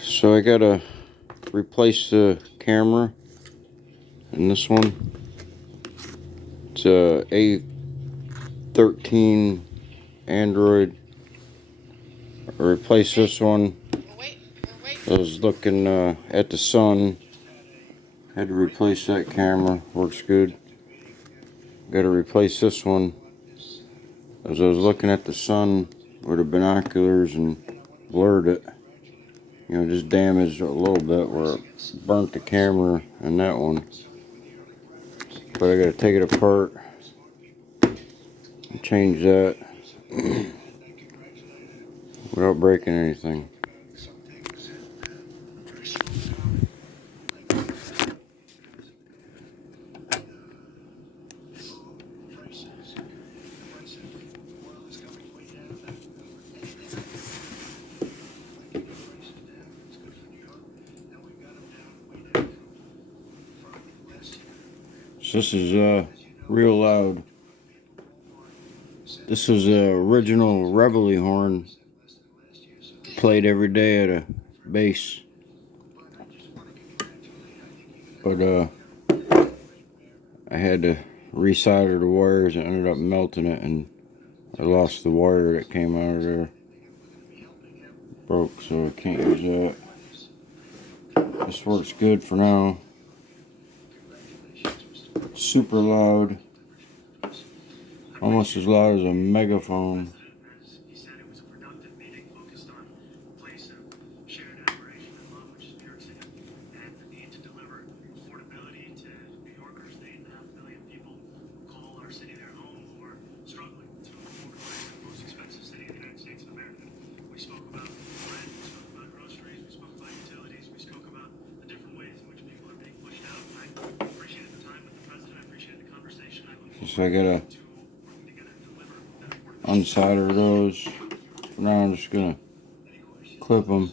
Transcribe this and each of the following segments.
So I gotta replace the camera in this one. It's a a13 Android. I replaced this one. I was looking at the sun. Had to replace that camera. Works good. Gotta replace this one. As I was looking at the sun with the binoculars and blurred it. You know, just damaged a little bit where it burnt the camera and that one. But I gotta take it apart and change that without breaking anything. So this is real loud. This was the original reveille horn played every day at a base. But I had to resolder the wires and ended up melting it, and I lost the wire that came out of there. Broke, so I can't use that. This works good for now. Super loud. Almost as loud as a megaphone. So I gotta unsolder those. For now I'm just gonna clip them.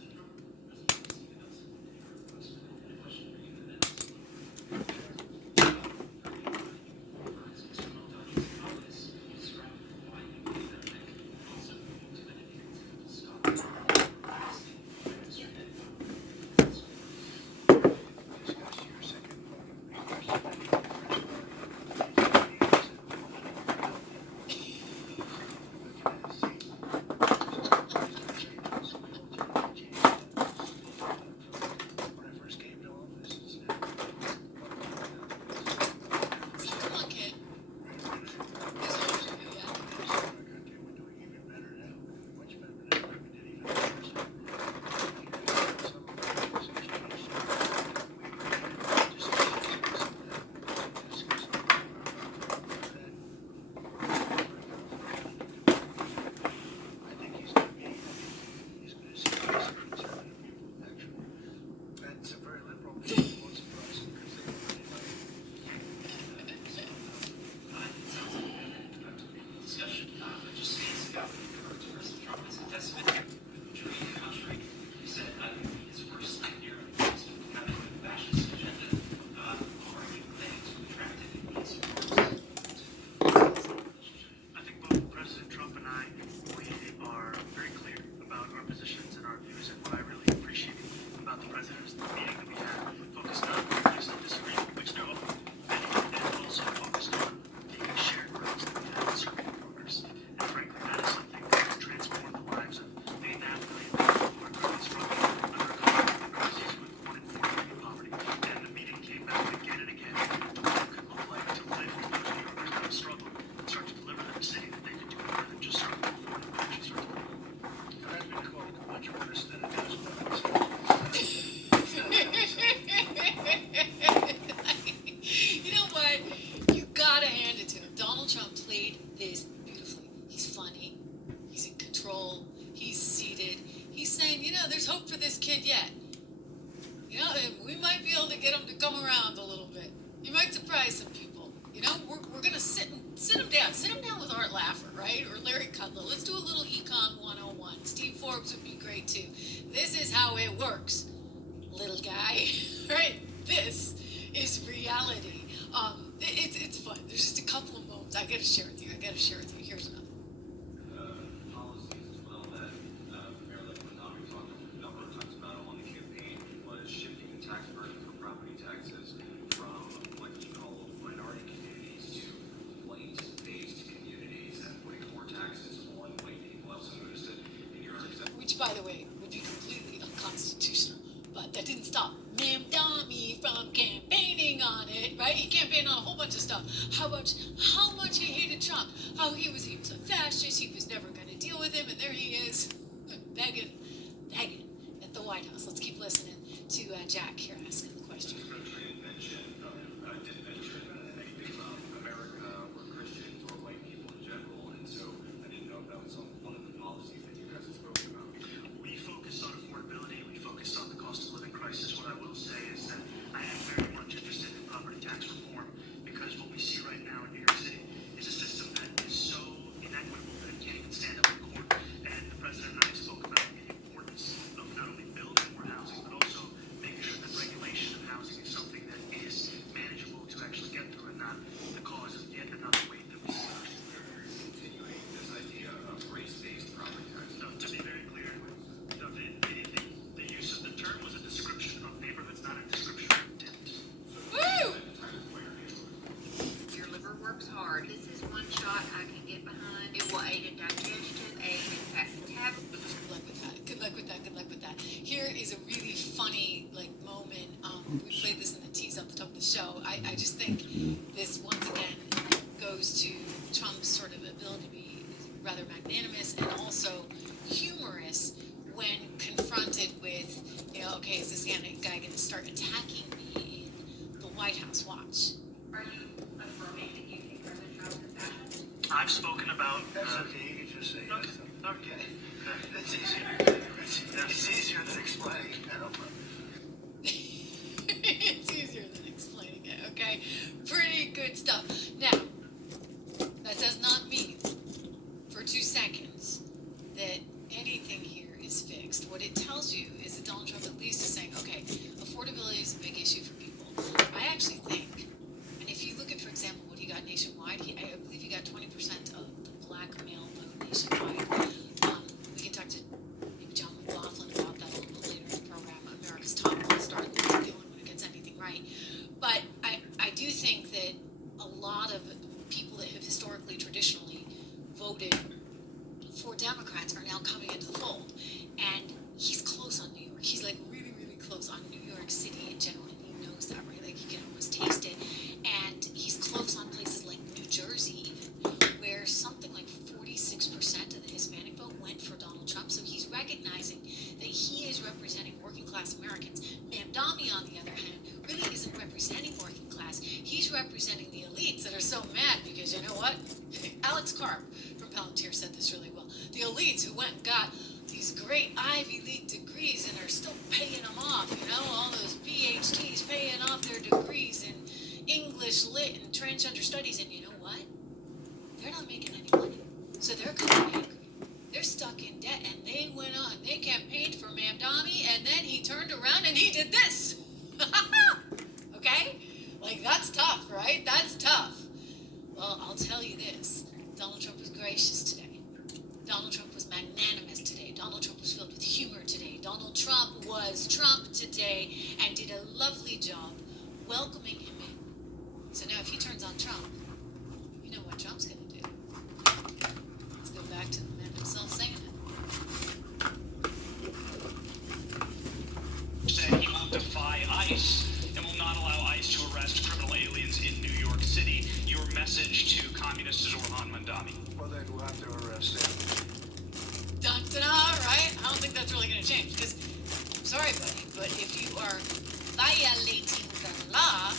There's hope for this kid yet. You know, we might be able to get him to come around a little bit. You might surprise some people. You know, we're gonna sit him down. Sit him down with Art Laffer, right? Or Larry Kudlow. Let's do a little Econ 101. Steve Forbes would be great too. This is how it works, little guy. Right? This is reality. It's fun. There's just a couple of moments I gotta share with you. Here's another. by the way, would be completely unconstitutional. But that didn't stop Mamdani from campaigning on it, right? He campaigned on a whole bunch of stuff. How much he hated Trump, how he was a fascist, he was never going to deal with him, and there he is, begging at the White House. Let's keep listening to Jack here asking the question. Didn't mention anything about America or Christians or white people in general, and so I didn't know if that was one of the policies that you guys have spoken about. We focused on affordability, we focused on the cost of living crisis. What I will say is that I am very much interested in property tax reform, because what we see right now in New York City is a system that is so inequitable that it can't even stand up in court. And the president and I spoke about the importance of not only building more housing, but also making sure that regulation of housing is something that is manageable to actually get through, and not the cause of yet another weight that we see. Continuing this idea of race-based property tax. So to be very clear, the use of the term was a description of neighborhoods, not a description of intent. Woo! Your liver works hard. This is one shot I can get behind. It will aid in digestion, aid in metabolism. Good luck with that. Good luck with that. Good luck with that. Here is a really funny moment. We played this in the tease up the top of the show. I just think this once again goes to Trump's sort of ability to be rather magnanimous and also humorous when confronted with, okay, is this guy going to start attacking me in the White House? Watch. Are you affirming that you think President Trump is fascist? I've spoken about. That's okay, you can just say yes. Okay. That's easier. It's easier than explaining. I don't know. It's easier than explaining it, okay? Pretty good stuff. Now, that does not mean for 2 seconds that anything here is fixed. What it tells you is that Donald Trump at least is saying, okay, affordability is a big issue for people. I actually think, and if you look at, for example, what he got nationwide, I believe he got 20% of the black male vote nationwide. We can talk to maybe John McLaughlin about that a little bit later in the program. America's Top will start doing when it gets anything right. But I do think that a lot of people that have historically, traditionally voted for Democrats are now coming into the fold. And he's close on New York. He's like really, really close on New York City in general. And he knows that, right? Like, you can almost taste it. And he's close on places like New Jersey, even, where something like 46% of the Hispanic vote went for Donald Trump. So he's recognizing that he is representing working class Americans. Mamdani, on the other hand, really isn't representing working class. He's representing the elites that are so mad because, you know what? Alex Karp from Palantir said this really well. The elites who went and got these great Ivy League degrees and are still paying them off, all those PhDs paying off their degrees in English, Lit, and Transgender Studies, and you know what? They're not making any money. So they're kind of angry. They're stuck in debt, and they went on. They campaigned for Mamdani, and then he turned around and he did this. Okay? Like, that's tough, right? That's tough. Well, I'll tell you this. Donald Trump was gracious today. Donald Trump was magnanimous today. Donald Trump was filled with humor today. Donald Trump was Trump today and did a lovely job welcoming him in. So now if he turns on Trump, you know what Trump's going to do. Let's go back to the man himself saying it. Said he will defy ICE and will not allow ICE to arrest criminal aliens in New York City. Your message to communist Zoran Mamdani. Well, then we'll have to arrest him. Dun-da-da, right? I don't think that's really going to change because, I'm sorry, buddy, but if you are violating the law,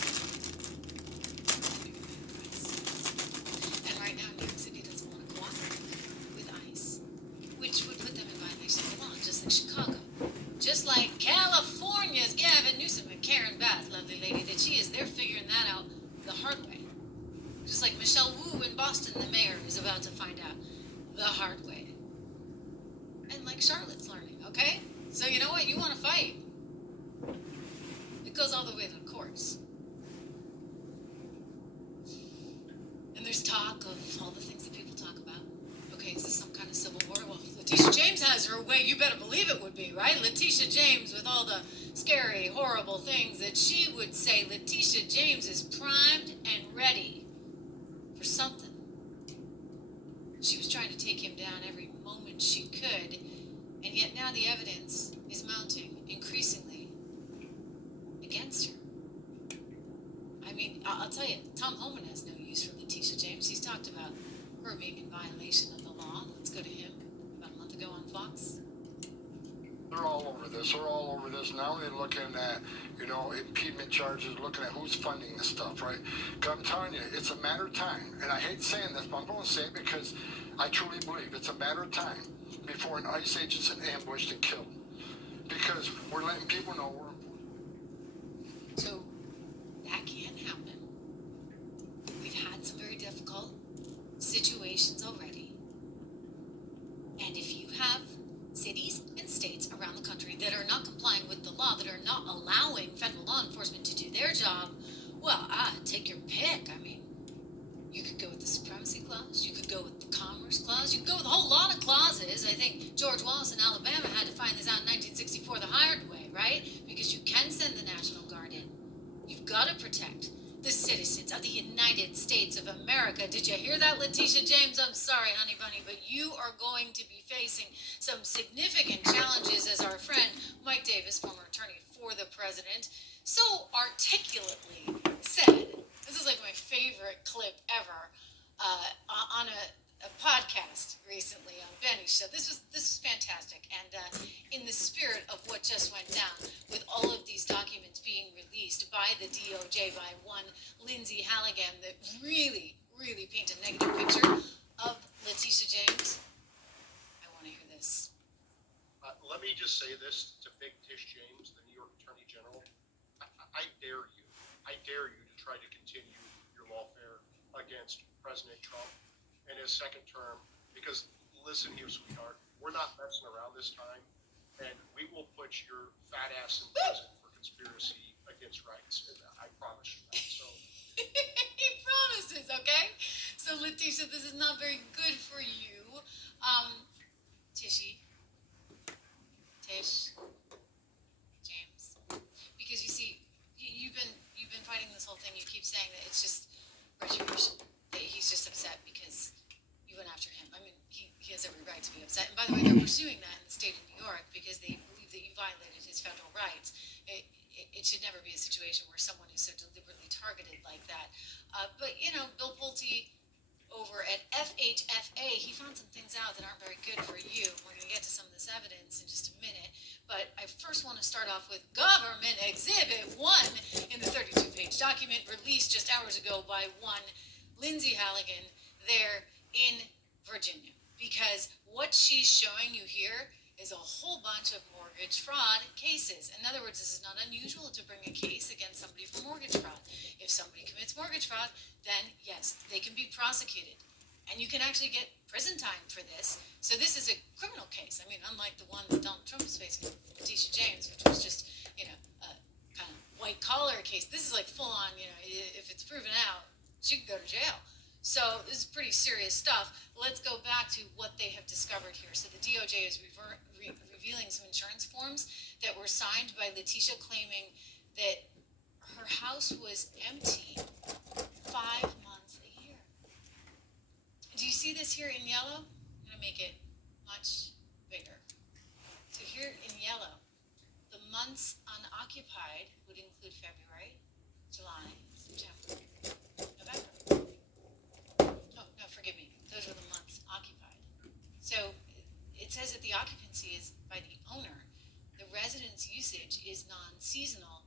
and right now New York City doesn't want to cooperate with ICE, which would put them in violation of the law, just like Chicago. Just like California's Gavin Newsom and Karen Bass, lovely lady that she is, they're figuring that out the hard way. Just like Michelle Wu in Boston, the mayor, is about to find out the hard way. And like Charlotte's learning, okay? So you know what? You want to fight. It goes all the way to the courts. And there's talk of all the things that people talk about. Okay, is this some kind of civil war? Well, Letitia James has her way. You better believe it would be, right? Letitia James, with all the scary, horrible things that she would say, Letitia James is primed and ready for something. She was trying to take him down every moment she could, and yet now the evidence is mounting increasingly against her. I mean, I'll tell you, Tom Homan has no use for Letitia James. He's talked about her being in violation of the law. Let's go to him about a month ago on Fox. They're all over this. They're all over this. Now they're looking at, impediment charges, looking at who's funding this stuff, right? 'Cause I'm telling you, it's a matter of time. And I hate saying this, but I'm going to say it because I truly believe it's a matter of time before an ICE agent's ambushed and killed. Because we're letting people know we're important. So that can happen. We've had some very difficult situations already. And if you have cities and states around the country that are not complying with the law, that are not allowing federal law enforcement to do their job, well, take your pick. I mean, you could go with the Supremacy Clause, you could go with the Commerce Clause, you could go with a whole lot of clauses. I think George Wallace in Alabama had to find this out in 1964 the hard way, right? Because you can send the National Guard in. You've got to protect the citizens of the United States of America. Did you hear that, Letitia James? I'm sorry, honey bunny, but you are going to be facing some significant challenges, as our friend Mike Davis, former attorney for the president, so articulately said. This is like my favorite clip ever on a podcast recently on Benny's show. This was fantastic, and in the spirit of what just went down with all of these documents being released by the DOJ, by one Lindsay Halligan, that really paint a negative picture of Letitia James. I want to hear this. Let me just say this to Big Tish James, the New York Attorney General. I dare you. I dare you to try to continue your lawfare against President Trump in his second term, because listen here, sweetheart, we're not messing around this time, and we will put your fat ass in prison for conspiracy against rights, and I promise you that. So He promises, okay? So Letitia, this is not very good for you. Tish, James, because you see, you've been fighting this whole thing. You keep saying that it's just retribution. That he's just upset because you went after him. I mean, he has every right to be upset. And by the way, they're pursuing that in the state of New York because they believe that you violated his federal rights. It should never be a situation where someone is so deliberately targeted like that. But Bill Pulte over at FHFA, he found some things out that aren't very good for you. We're going to get to some of this evidence in just a minute. But I first want to start off with Government Exhibit 1 in the 32-page document released just hours ago by one Lindsay Halligan there in Virginia. Because what she's showing you here is a whole bunch of mortgage fraud cases. In other words, this is not unusual to bring a case against somebody for mortgage fraud. If somebody commits mortgage fraud, then yes, they can be prosecuted. And you can actually get prison time for this. So this is a criminal case. I mean, unlike the one that Donald Trump was facing with Letitia James, which was just, a kind of white collar case. This is like full on, if it's proven out, she could go to jail. So this is pretty serious stuff. Let's go back to what they have discovered here. So the DOJ is revealing some insurance forms that were signed by Letitia, claiming that her house was empty 5 months a year. Do you see this here in yellow? I'm going to make it much bigger. So here in yellow, the months unoccupied would include February, July, September, November. No, forgive me. Those were the months occupied. So it says that the occupancy is by the owner. The residence usage is non-seasonal.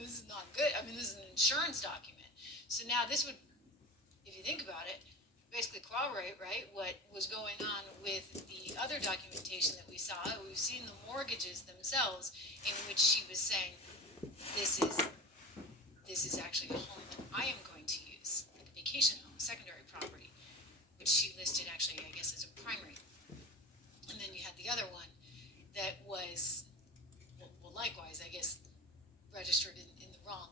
This is not good. I mean, this is an insurance document. So now this would, if you think about it, basically corroborate, right, what was going on with the other documentation that we saw. We've seen the mortgages themselves in which she was saying, this is actually a home that I am going to use, like a vacation home, secondary property, which she listed actually, I guess, as a primary. And then you had the other one that was, well likewise, I guess, registered in the wrong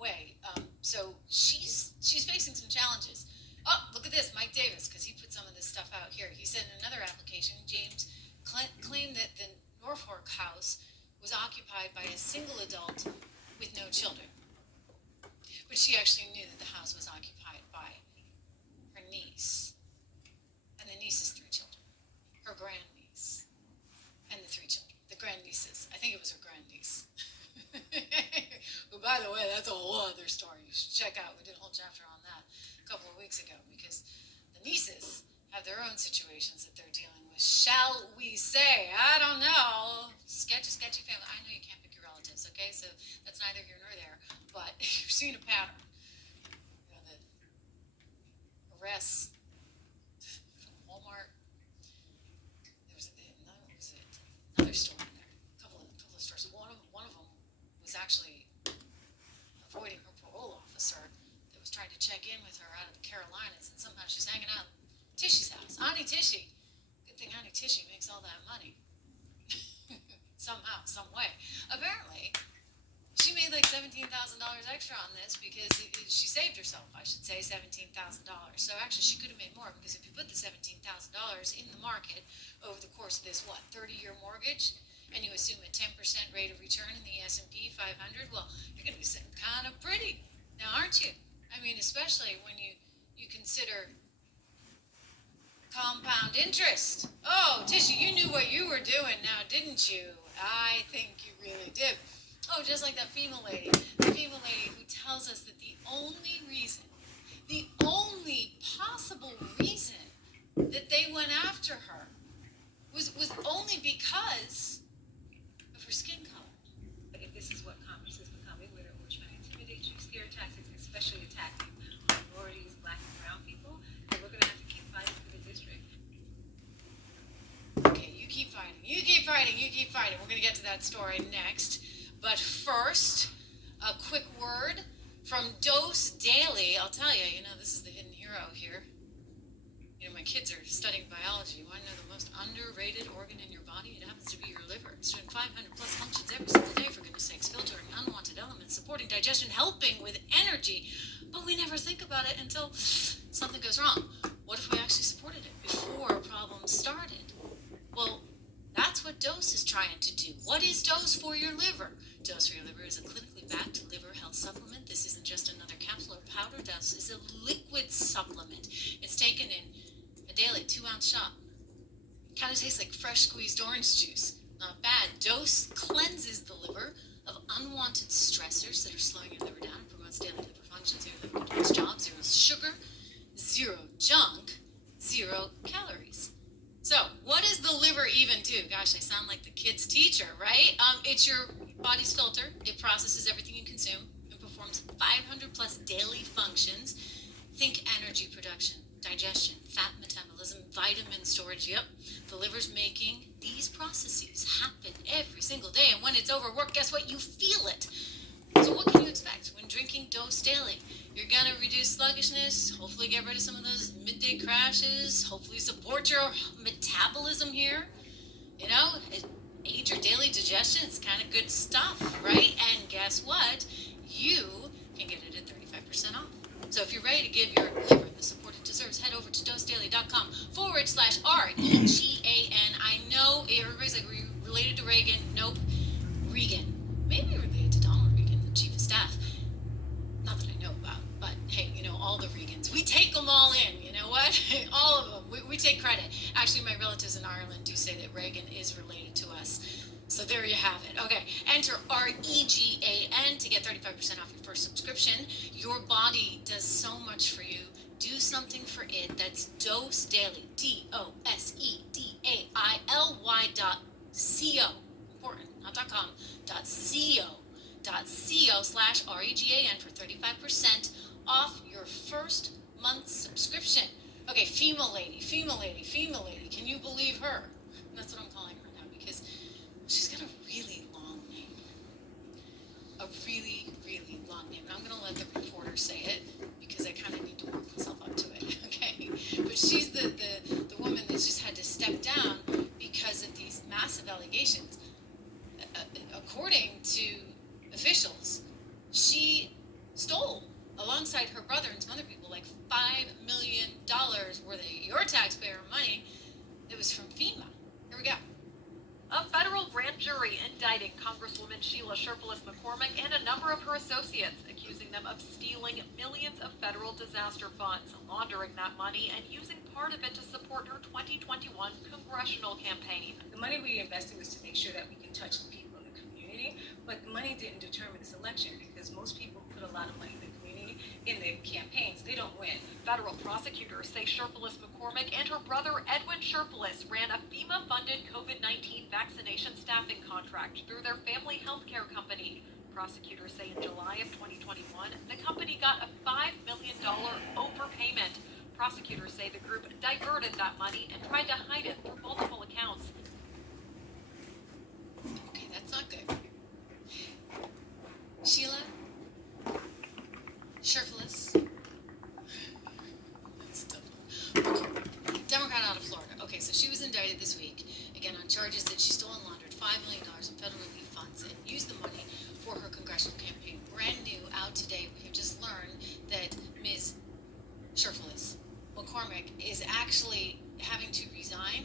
way. So she's facing some challenges. Oh, look at this, Mike Davis, because he put some of this stuff out here. He said in another application, James claimed that the Norfolk house was occupied by a single adult with no children. But she actually knew that the house was occupied by her niece. And the niece is 3 children. Her grandniece. check out. We did a whole chapter on that a couple of weeks ago because the nieces have their own situations that they're dealing with. Shall we say? I don't know. Sketchy family. I know you can't pick your relatives, okay? So that's neither here nor there. But you're seeing a pattern. You know, the arrests from Walmart. There was another store in there. A couple of stores. One of them was actually avoiding her parole officer that was trying to check in with her out of the Carolinas, and somehow she's hanging out at Tishy's house. Auntie Tishy. Good thing Auntie Tishy makes all that money. Somehow, some way. Apparently, she made like $17,000 extra on this because she saved herself, I should say, $17,000. So actually, she could have made more because if you put the $17,000 in the market over the course of this, 30-year mortgage, and you assume a 10% rate of return in the S&P 500, well, you're going to be sitting kind of pretty now, aren't you? I mean, especially when you consider compound interest. Oh, Tisha, you knew what you were doing now, didn't you? I think you really did. Oh, just like that female lady. The female lady who tells us that the only possible reason that they went after her was only because of her skin color. But if this is what Congress is becoming, where we're trying to intimidate you, scare tactics, especially attacking minorities, black and brown people, then we're going to have to keep fighting for the district. Okay, you keep fighting. You keep fighting. You keep fighting. We're going to get to that story next. But first, a quick word from Dose Daily. I'll tell you, this is the hidden hero here. My kids are studying biology. You want to know the most underrated organ in your body? It happens to be your liver. It's doing 500 plus functions every single day, for goodness sakes, filtering unwanted elements, supporting digestion, helping with energy. But we never think about it until something goes wrong. What if we actually supported it before problems started? Well, that's what Dose is trying to do. What is Dose for your liver? Dose for your liver is a clinically backed liver health supplement. This isn't just another capsule or powder. Dose is a liquid supplement. It's taken in a daily 2-ounce shot. Kind of tastes like fresh squeezed orange juice. Not bad. Dose cleanses the liver of unwanted stressors that are slowing your liver down and promotes daily liver function. So your liver can do its job. 0 sugar, 0 junk, 0 calories. So, what does the liver even do? Gosh, I sound like the kid's teacher, right? It's your body's filter. It processes everything you consume and performs 500 plus daily functions. Think energy production, digestion, fat metabolism, vitamin storage. Yep, the liver's making these processes happen every single day. And when it's overworked, guess what? You feel it. So what can you expect when drinking Dose Daily? You're going to reduce sluggishness, hopefully get rid of some of those midday crashes, hopefully support your metabolism here. Aid your daily digestion. It's kind of good stuff, right? And guess what? You can get it at 35% off. So if you're ready to give your liver the support it deserves, head over to dosedaily.com/REGAN. I know everybody's like, were you related to Reagan? Nope. Regan. Maybe related to Donald Regan, the chief of staff. Not that I know about, but hey, all the Regans. We take them all in, you know what? All of them. We take credit. Actually, my relatives in Ireland do say that Reagan is related to us. So there you have it. Okay, enter REGAN to get 35% off your first subscription. Your body does so much for you. Do something for it. That's Dose Daily. DOSEDAILY.co. Important, not .com. .co/REGAN for 35% off your first month's subscription. Okay, female lady. Can you believe her? That's what I'm calling her now because she's got a really long name. A really, really long name. And I'm going to let the reporter say it because I kind of need to work myself up to it, okay? But she's the woman that's just had to step down because of these massive allegations. According to officials, she stole, alongside her brother and some other people, like $5 million worth of your taxpayer money that was from FEMA. Here we go. A federal grand jury indicting Congresswoman Sheila Sherpolis McCormick and a number of her associates, accusing them of stealing millions of federal disaster funds, laundering that money, and using part of it to support her 2021 congressional campaign. The money we invested was to make sure that we can touch the people in the community, but the money didn't determine this election because most people put a lot of money in the community in the campaigns, they don't win. Federal prosecutors say Sherfulus McCormick and her brother Edwin Sherfulus ran a FEMA-funded COVID-19 vaccination staffing contract through their family healthcare company. Prosecutors say in July of 2021, the company got a $5 million overpayment. Prosecutors say the group diverted that money and tried to hide it through multiple accounts. Okay, that's not good. Sheila Sherfulus. That's tough. Okay. Democrat out of Florida. Okay, so she was indicted this week, again on charges that she stole and laundered $5 million in federal relief funds and used the money for her congressional campaign. Brand new, out today, we have just learned that Ms. Sherfulus McCormick is actually having to resign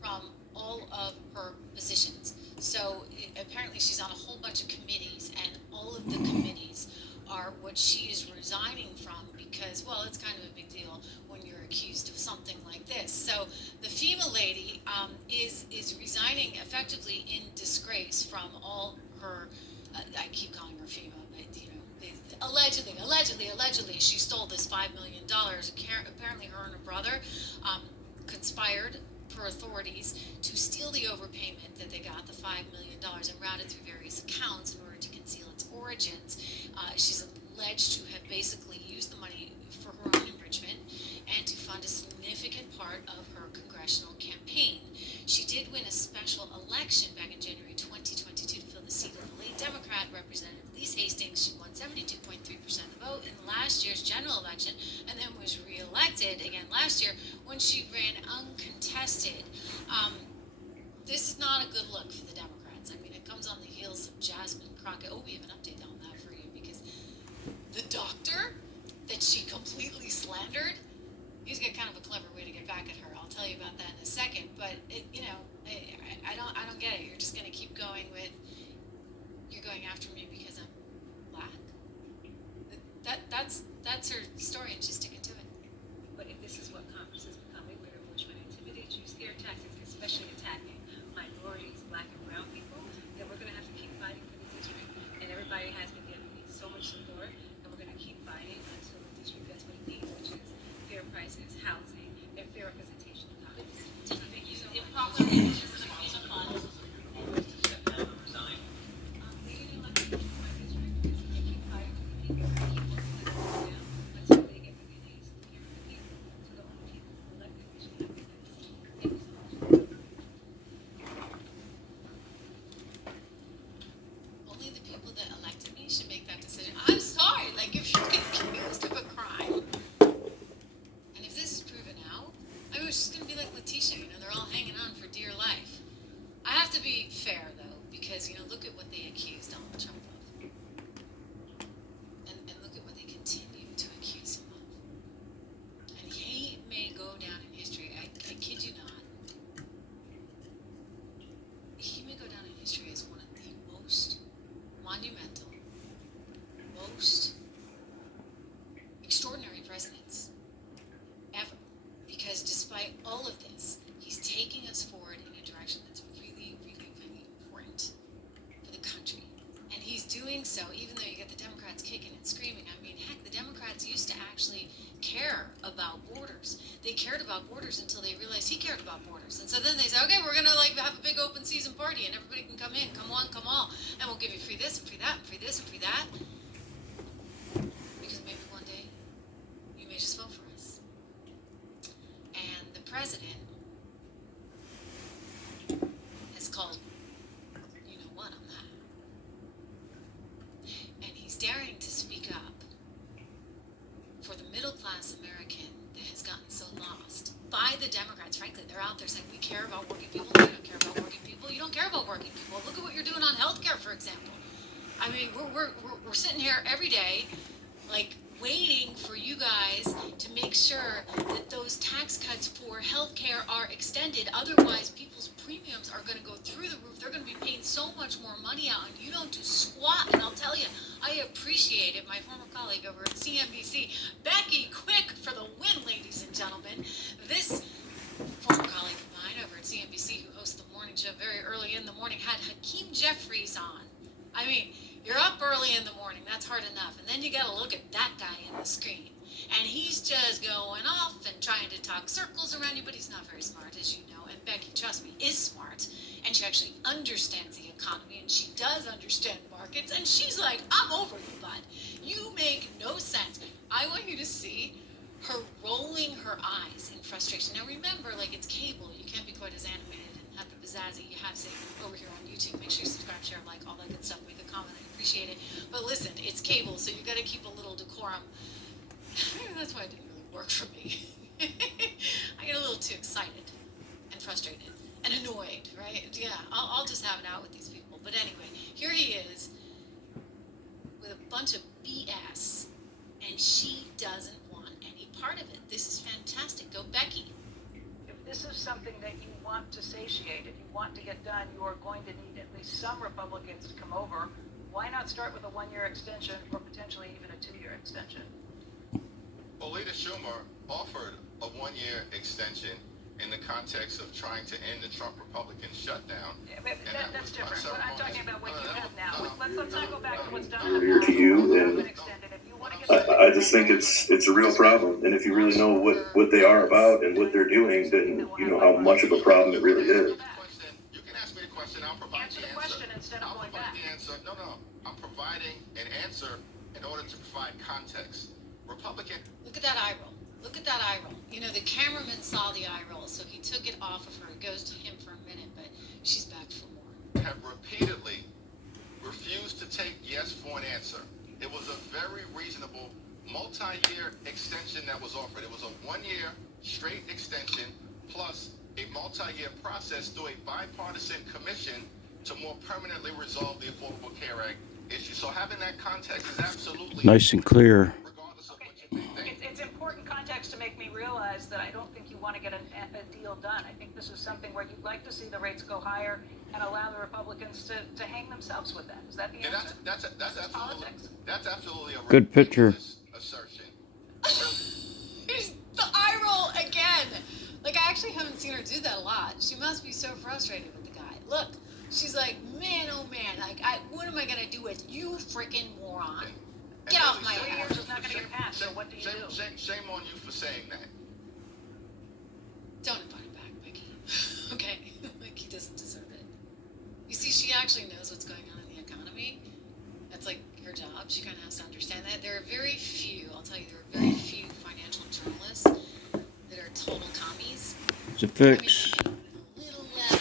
from all of her positions. So apparently she's on a whole bunch of committees, and all of the committees are what she is resigning from because, well, it's kind of a big deal when you're accused of something like this. So the FEMA lady is resigning effectively in disgrace from all her, I keep calling her FEMA, but you know, allegedly she stole this $5 million. Apparently her and her brother conspired for authorities to steal the overpayment that they got, the $5 million, and route it through various accounts in order to conceal its origins. She's alleged to have basically used the money for her own enrichment and to fund a significant part of her congressional campaign. She did win a special election back in January 2022 to fill the seat of the late Democrat Representative Lise Hastings. She won 72.3% of the vote in last year's general election and then was reelected again last year when she ran uncontested. This is not a good look for the Democrats. I mean, it comes on the heels of Jasmine Crockett. Oh, we have an update on that for you because the doctor that she completely slandered, he's got kind of a clever way to get back at her. I'll tell you about that in a second. But I don't get it. You're just going to keep going with, you're going after me because I'm black. That's her story, and she's sticking to it. But if this is what Congress is becoming, where we're trying to intimidate you, scare tactics, especially attacking minorities, black and brown people, then we're going to have to keep fighting for the district. And everybody has been giving me so much support, and we're going to keep fighting until the district gets what it needs, which is fair prices, housing, and fair representation of Congress. Thank you so much. Only the people that elected me should make that decision. I'm sorry, like if you're accused of a crime, and if this is proven out, I mean, it's just gonna be like Letitia, they're all hanging on for dear life. I have to be fair though, because look at what they accused Donald Trump of, and look at what they continue to accuse him of. And he may go down in history. I kid you not. He may go down in history as one of the most monumental, most extraordinary presidents ever. Because despite all of this, he's taking us forward in a direction that's really, really, really important for the country. And he's doing so even though you get the Democrats kicking and screaming. I mean, heck, the Democrats used to actually care about borders. They cared about borders until they realized he cared about borders. And so then they said, okay, we're gonna have a big open season party and everybody can come in, come on, come all, and we'll give you free this and free that and free this and free that. Because maybe one day you may just vote for us. And the president has called you know what on that. And he's daring to speak up for the middle class American that has gotten so lost by the Democrats. Frankly, they're out there saying we care about working people. We don't care about working people. You don't care about working people. Look at what you're doing on healthcare, for example. I mean, we're sitting here every day, like waiting for you guys to make sure that those tax cuts for healthcare are extended. Otherwise, people's premiums are going to go through the roof. They're going to be paying so much more money out, and you don't do squat. And I'll tell you, I appreciate it. My former colleague over at CNBC, Becky Quick, for the win, ladies and gentlemen. This former colleague of mine over at CNBC, who hosts the morning show very early in the morning, had Hakeem Jeffries on. I mean, You're up early in the morning. That's hard enough. And then you got to look at that guy in the screen. And he's just going off and trying to talk circles around you, but he's not very smart, as you know. And Becky, trust me, is smart. And she actually understands the economy, and she does understand markets. And she's like, I'm over you, bud. You make no sense. I want you to see her rolling her eyes in frustration. Now remember, like, it's cable. You can't be quite as animated and have the pizzazzy you have, say, over here on YouTube. Make sure you subscribe, share, like, all that good stuff. Make a comment. I appreciate it. But listen, it's cable, so you got to keep a little decorum. That's why it didn't really work for me. I get a little too excited and frustrated and annoyed, right? Yeah, I'll just have it out with these people. But anyway, here he is with a bunch of BS, and she doesn't want any part of it. This is fantastic. Go Becky. If this is something that you want to satiate, if you want to get done, you are going to need at least some Republicans to come over. Why not start with a 1-year extension or potentially even a 2-year extension? Well, Leader Schumer offered a 1-year extension in the context of trying to end the Trump Republican shutdown. Yeah, but that's different. But I'm talking about what you have now. Let's not go back to what's done. Here to you, and I just think it's a real problem. And if you really know what they are about and what they're doing, then you know how much of a problem it really is. You can ask me the question. I'll provide the question instead of going back. The answer. No. I'm providing an answer in order to provide context. Republican. Look at that eye roll. Look at that eye roll. You know, the cameraman saw the eye roll, so he took it off of her. It goes to him for a minute, but she's back for more. Have repeatedly refused to take yes for an answer. It was a very reasonable multi-year extension that was offered. It was a 1-year straight extension plus a multi-year process through a bipartisan commission to more permanently resolve the Affordable Care Act issue. So having that context is absolutely nice and clear. It's important context to make me realize that I don't think you want to get a deal done. I think this is something where you'd like to see the rates go higher and allow the Republicans to hang themselves with that. Is that the answer? That's absolutely politics. That's absolutely a good picture. Assertion. The eye roll again. Like, I actually haven't seen her do that a lot. She must be so frustrated with the guy. Look, she's like, man, oh man, like, what am I gonna do with you, freaking moron? Get off my ass. It's not going to get passed, so what do you do? Shame on you for saying that. Don't invite him back, Becky. Okay? Like, he doesn't deserve it. You see, she actually knows what's going on in the economy. That's like her job. She kind of has to understand that. There are very few, I'll tell you, there are very few financial journalists that are total commies. It's a fix. I mean, a little loud,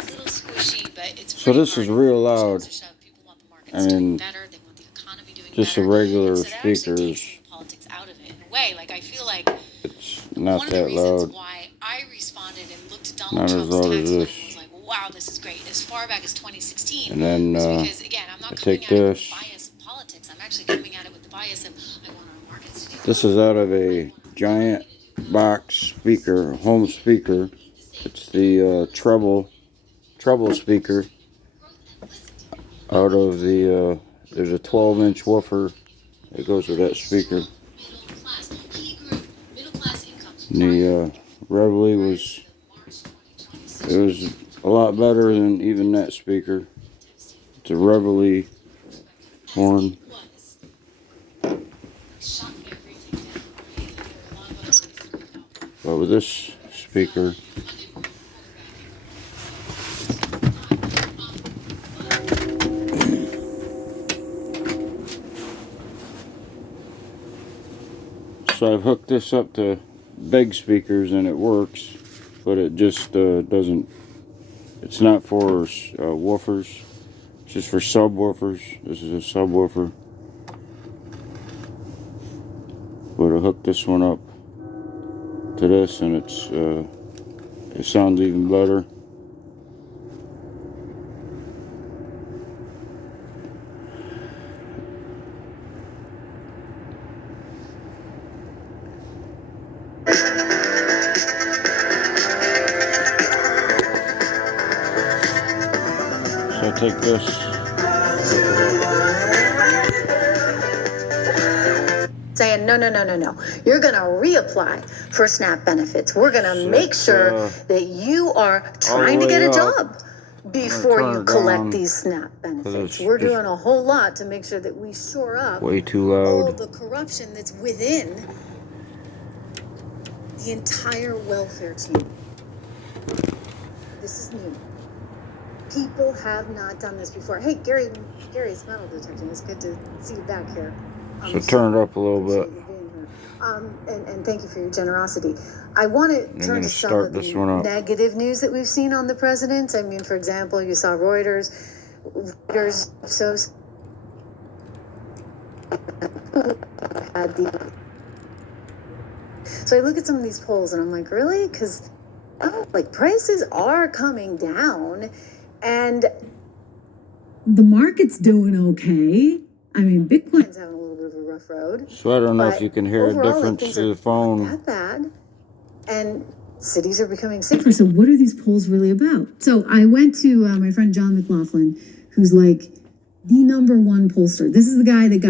a little squishy, but it's so this is real loud. I mean, just a regular speakers. Politics out of it. In a way, like, I feel like it's not one that of the reasons loud. why I responded and looked at Not Donald as Trump's loud tax as plan this. and was like, wow, this is great. As far back as 2016. And then was because, again, I'm not I coming take at it with this. the bias of politics. I'm actually coming at it with the bias of I want our markets to do This is out of a giant box speaker, home speaker. It's the treble speaker. Out of the there's a 12-inch woofer that goes with that speaker. And the Reveille was a lot better than even that speaker. It's a Reveille horn. But with this speaker, so I've hooked this up to big speakers and it works, but it just doesn't, it's not for woofers, it's just for subwoofers. This is a subwoofer. But I hooked this one up to this and it sounds even better. So I take this. Saying, no. You're going to reapply for SNAP benefits. We're going to make sure that you are trying to get a job. before turn you it collect down, these SNAP benefits. it's We're just doing a whole lot to make sure that we shore up way too all loud. the corruption that's within the entire welfare chain. This is new. People have not done this before. Hey, Gary, it's metal detecting. It's good to see you back here. So turn it up a little bit. And thank you for your generosity. I want to turn to some of the negative news that we've seen on the president. I mean, for example, you saw Reuters so I look at some of these polls and I'm like, really? Because like prices are coming down, and the market's doing okay. I mean, Bitcoin's having a little bit of a rough road. So I don't know if you can hear a difference to the phone. Not that bad. And cities are becoming safer. So what are these polls really about? So I went to my friend John McLaughlin, who's like the #1 pollster. This is the guy that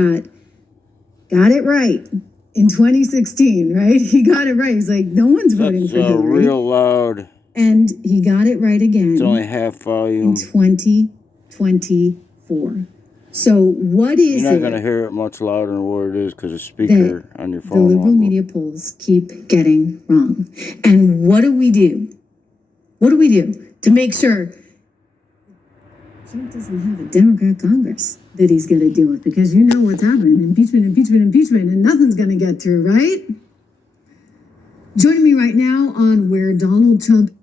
got it right in 2016, right? He got it right. He's like, no one's voting for Hillary. Real loud. And he got it right again. It's only half volume. In 2024. So what is You're not going to hear it much louder than what it is because the speaker on your phone. The liberal media polls keep getting wrong. And what do we do? What do we do to make sure Trump doesn't have a Democrat Congress that he's going to deal with? Because you know what's happening. Impeachment, and nothing's going to get through, right? Joining me right now on Where Donald Trump